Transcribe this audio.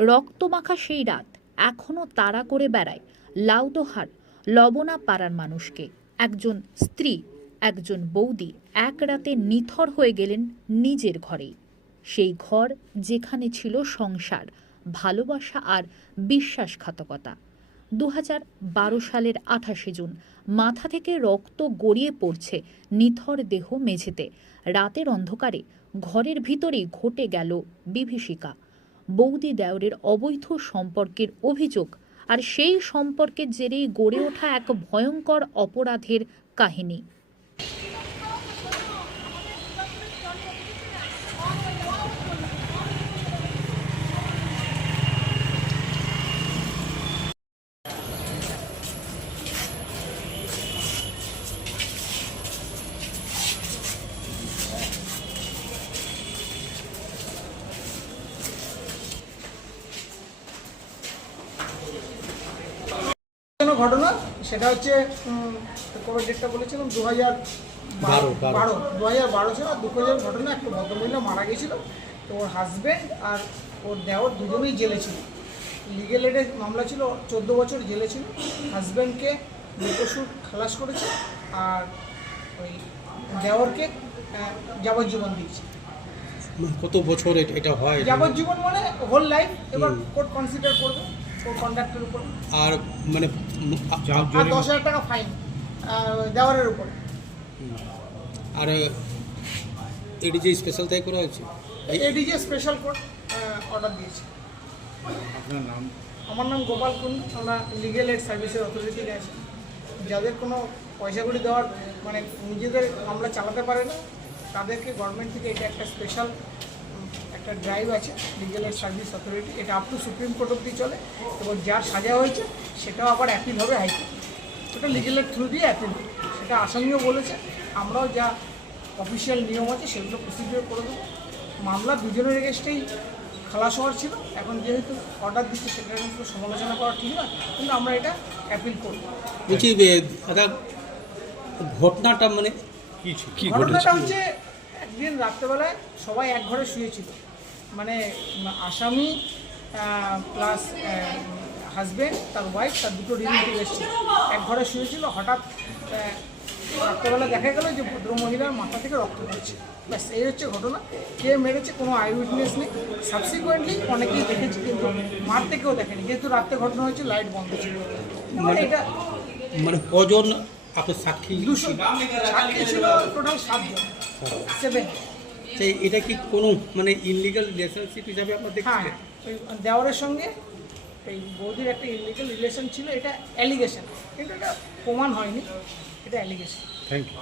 রক্তমাখা সেই রাত এখনও তাড়া করে বেড়ায় লাউদোহার লবণা পাড়ার মানুষকে। একজন স্ত্রী, একজন বৌদি এক রাতে নিথর হয়ে গেলেন নিজের ঘরেই। সেই ঘর যেখানে ছিল সংসার, ভালোবাসা আর বিশ্বাসঘাতকতা। দু বারো সালের আঠাশে জুন, মাথা থেকে রক্ত গড়িয়ে পড়ছে নিথর দেহ মেঝেতে। রাতের অন্ধকারে ঘরের ভিতরেই ঘটে গেল বিভীষিকা। বৌদি দেওরের অবৈধ সম্পর্কের অভিযোগ আর সেই সম্পর্কের জেরেই গড়ে ওঠা এক ভয়ঙ্কর অপরাধের কাহিনী। ঘটনা সেটা হচ্ছে কবে ডেটটা বলেছিলাম? দু হাজার বারো, বারো। দু হাজার বারো ছিল। দুঃখজনক ঘটনা একটা ভদ্রমহিলা মারা গেছিল তো ওর হাজব্যান্ড আর ওর দেওর দুজনেই জেলে ছিল। লিগেল এডের মামলা ছিল চোদ্দ বছর জেলে ছিল। হাজব্যান্ডকে বেকসুর খালাস করেছে আর ওই দেওরকে যাবজ্জীবন দিয়েছে। কত বছর এটা- এটা হয়? যাবজ্জীবন মানে হোল লাইফ এবার কোর্ট কনসিডার করবে। কোর্ট কন্ডাক্টের উপর। আর মানে আর দশ হাজার টাকা ফাইন দেওয়ারের উপর। আর যে স্পেশাল তাই করা হয়েছে? এই- এডিজে স্পেশাল কোর্ট অর্ডার দিয়েছে। আপনার নাম? আমার নাম গোপাল কুন আমরা লিগেল এড সার্ভিসের অথরিটি আছি। যাদের কোনো পয়সা কড়ি দেওয়ার মানে নিজেদের মামলা চালাতে পারে না তাদেরকে গভর্নমেন্ট থেকে এটা একটা স্পেশাল একটা ড্রাইভ আছে লিগেল এড সার্ভিস অথরিটি এটা আপ টু সুপ্রিম কোর্ট অব্দি চলে এবং যার সাজা হয়েছে সেটাও আবার অ্যাপিল হবে হাইকোর্ট ওটা লিগেল এড থ্রু দিয়ে অ্যাপিল হবে। সেটা আসামিও বলেছে। আমরাও যা অফিসিয়াল নিয়ম আছে সেগুলো প্রসিডিওর করে দেবো। মামলা দুজনের এগেস্টেই খালাস হওয়ার ছিল। এখন যেহেতু অর্ডার দিচ্ছে সেটা কিন্তু সমালোচনা করা ঠিক না কিন্তু আমরা এটা অ্যাপিল করব। বলছি ঘটনাটা মানে কি কি ঘটনাটা হচ্ছে একদিন রাত্রেবেলায় সবাই এক ঘরে শুয়েছিল। মানে আসামি প্লাস হাজব্যান্ড তার ওয়াইফ তার দুটো রিলেটিভ এসেছিল এক ঘরে শুয়েছিল হঠাৎ রাত্রেবেলা দেখা গেল যে ভদ্রমহিলার মাথা থেকে রক্ত পড়ছে। ব্যাস এই হচ্ছে ঘটনা। কে মেরেছে কোনো আই উইটনেস নেই। সাবসিকুয়েন্টলি অনেকেই দেখেছে কিন্তু মারতে কেউ দেখেনি। যেহেতু রাত্রে ঘটনা হয়েছে লাইট বন্ধ ছিল। মানে- এটা মানে কজন আপনার সাক্ষী? দুশো সাক্ষী ছিল টোটাল সাতজন। সেভেন তো এটা কি কোনো মানে ইনলিগাল রিলেশনশিপ হিসাবে আপনার হ্যাঁ দেখছেন ওই দেওয়ারের সঙ্গে এই বৌদির একটা ইনলিগাল রিলেশন ছিল এটা অ্যালিগেশন কিন্তু এটা প্রমাণ হয়নি এটা অ্যালিগেশন থ্যাংক ইউ